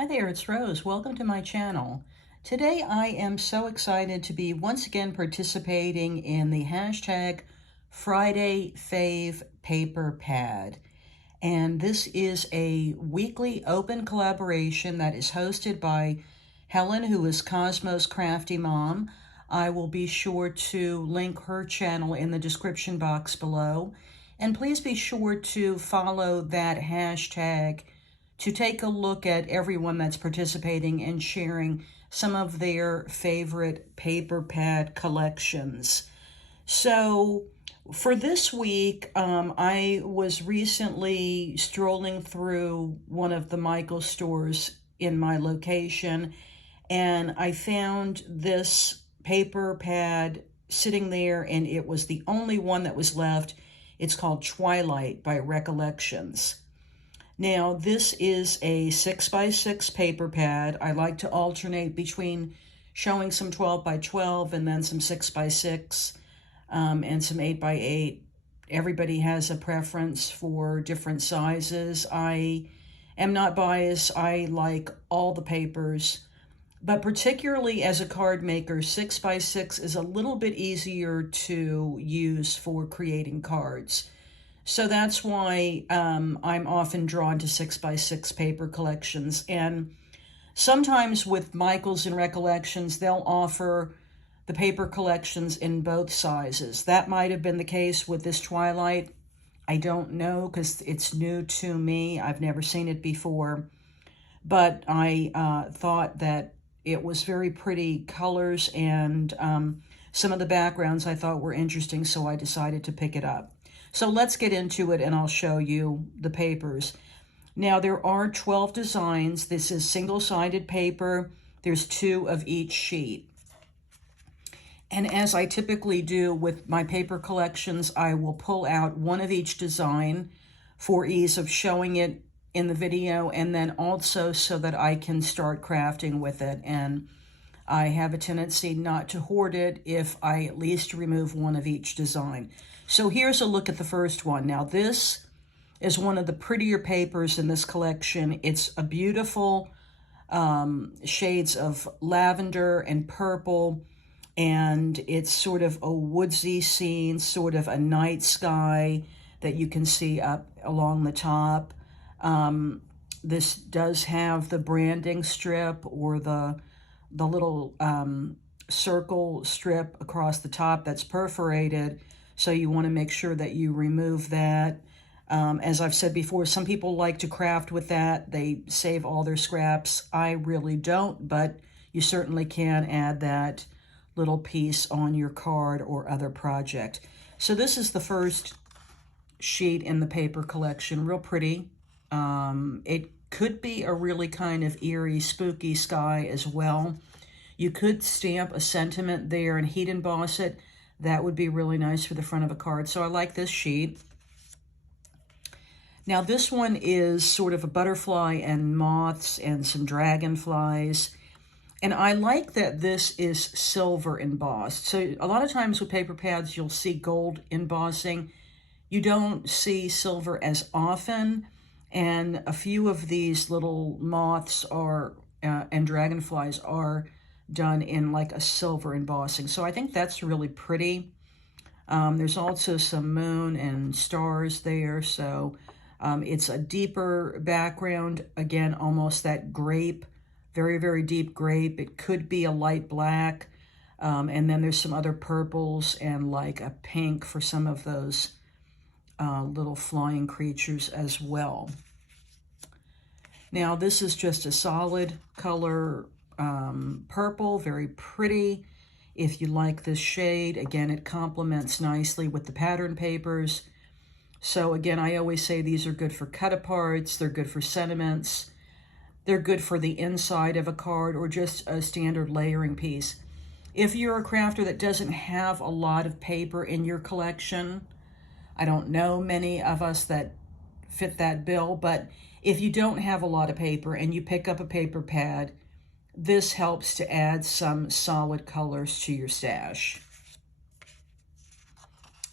Hi there, it's Rose. Welcome to my channel. Today I am so excited to be once again participating in the hashtag Fridayfavepaperpad. And this is a weekly open collaboration that is hosted by Helen, who is Cosmo's Crafty Mom. I will be sure to link her channel in the description box below. And please be sure to follow that hashtag to take a look at everyone that's participating and sharing some of their favorite paper pad collections. So for this week, I was recently strolling through one of the Michaels stores in my location, and I found this paper pad sitting there, and it was the only one that was left. It's called Twilight by Recollections. Now, this is a 6x6 paper pad. I like to alternate between showing some 12x12 and then some 6x6 and some 8x8. Everybody has a preference for different sizes. I am not biased. I like all the papers, but particularly as a card maker, 6x6 is a little bit easier to use for creating cards. So that's why I'm often drawn to 6x6 paper collections. And sometimes with Michaels and Recollections, they'll offer the paper collections in both sizes. That might have been the case with this Twilight. I don't know because it's new to me. I've never seen it before. But I thought that it was very pretty colors, and some of the backgrounds I thought were interesting, so I decided to pick it up. So let's get into it and I'll show you the papers. Now there are 12 designs. This is single-sided paper. There's 2 of each sheet. And as I typically do with my paper collections, I will pull out one of each design for ease of showing it in the video, and then also so that I can start crafting with it. And I have a tendency not to hoard it if I at least remove one of each design. So here's a look at the first one. Now this is one of the prettier papers in this collection. It's a beautiful shades of lavender and purple, and it's sort of a woodsy scene, sort of a night sky that you can see up along the top. This does have the branding strip or the little circle strip across the top that's perforated. So you want to make sure that you remove that. As I've said before, some people like to craft with that. They save all their scraps. I really don't, but you certainly can add that little piece on your card or other project. So this is the first sheet in the paper collection. Real pretty. It could be a really kind of eerie, spooky sky as well. You could stamp a sentiment there and heat emboss it. That would be really nice for the front of a card. So I like this sheet. Now this one is sort of a butterfly and moths and some dragonflies. And I like that this is silver embossed. So a lot of times with paper pads, you'll see gold embossing. You don't see silver as often. And a few of these little moths are and dragonflies are done in like a silver embossing. So I think that's really pretty. There's also some moon and stars there. So it's a deeper background. Again, almost that grape, very, very deep grape. It could be a light black. And then there's some other purples and like a pink for some of those little flying creatures as well. Now this is just a solid color purple, very pretty. If you like this shade, again, it complements nicely with the pattern papers. So again, I always say these are good for cut-aparts, they're good for sentiments, they're good for the inside of a card or just a standard layering piece. If you're a crafter that doesn't have a lot of paper in your collection, I don't know many of us that fit that bill, but if you don't have a lot of paper and you pick up a paper pad, this helps to add some solid colors to your stash.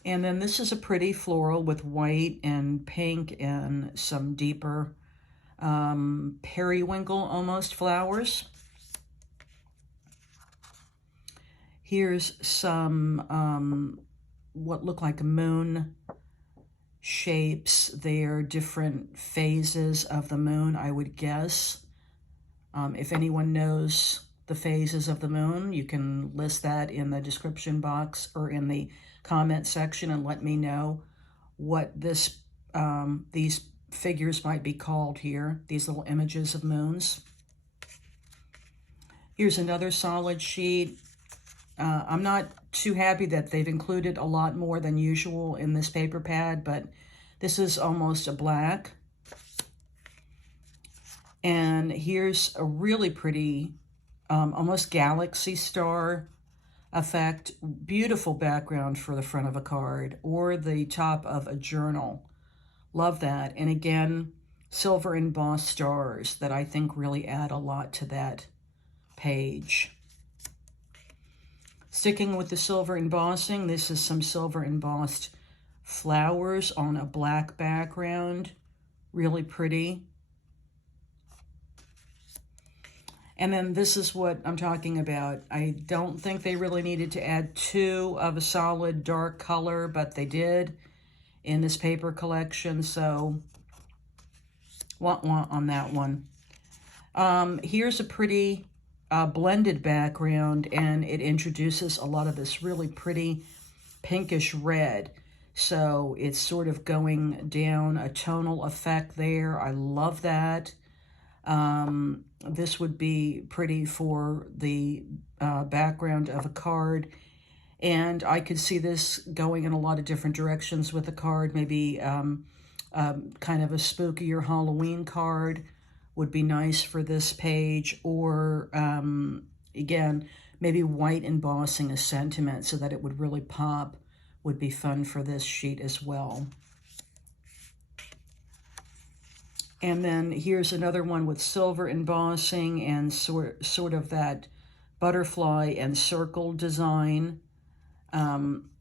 And then this is a pretty floral with white and pink and some deeper periwinkle almost flowers. Here's some what look like moon shapes. They're different phases of the moon, I would guess. If anyone knows the phases of the moon, you can list that in the description box or in the comment section and let me know what these figures might be called here, these little images of moons. Here's another solid sheet. I'm not too happy that they've included a lot more than usual in this paper pad, but this is almost a black. And here's a really pretty, almost galaxy star effect. Beautiful background for the front of a card or the top of a journal. Love that. And again, silver embossed stars that I think really add a lot to that page. Sticking with the silver embossing, this is some silver embossed flowers on a black background. Really pretty. And then this is what I'm talking about. I don't think they really needed to add two of a solid dark color, but they did in this paper collection, so want on that one. Here's a pretty blended background, and it introduces a lot of this really pretty pinkish red. So it's sort of going down a tonal effect there. I love that. This would be pretty for the background of a card. And I could see this going in a lot of different directions with the card. Maybe kind of a spookier Halloween card would be nice for this page. Or, again, maybe white embossing a sentiment so that it would really pop would be fun for this sheet as well. And then here's another one with silver embossing and sort of that butterfly and circle design.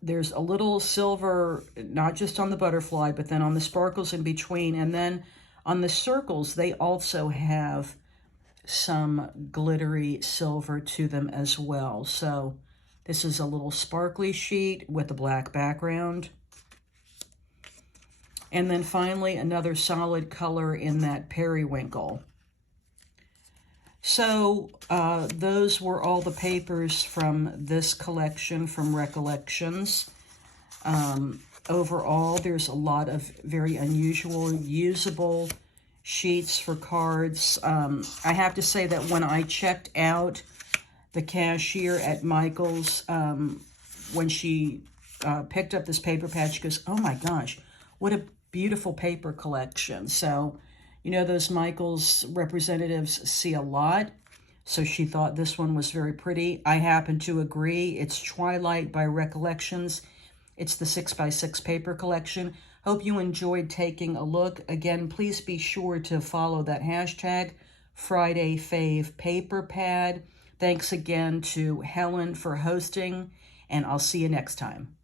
There's a little silver, not just on the butterfly, but then on the sparkles in between. And then on the circles, they also have some glittery silver to them as well. So this is a little sparkly sheet with a black background. And then finally, another solid color in that periwinkle. So those were all the papers from this collection from Recollections. Overall, there's a lot of very unusual, usable sheets for cards. I have to say that when I checked out the cashier at Michael's, when she picked up this paper pad, she goes, "Oh my gosh, what a beautiful paper collection." So, you know, those Michael's representatives see a lot. So she thought this one was very pretty. I happen to agree. It's Twilight by Recollections. It's the 6x6 paper collection. Hope you enjoyed taking a look. Again, please be sure to follow that hashtag, Fridayfavepaperpad. Thanks again to Helen for hosting, and I'll see you next time.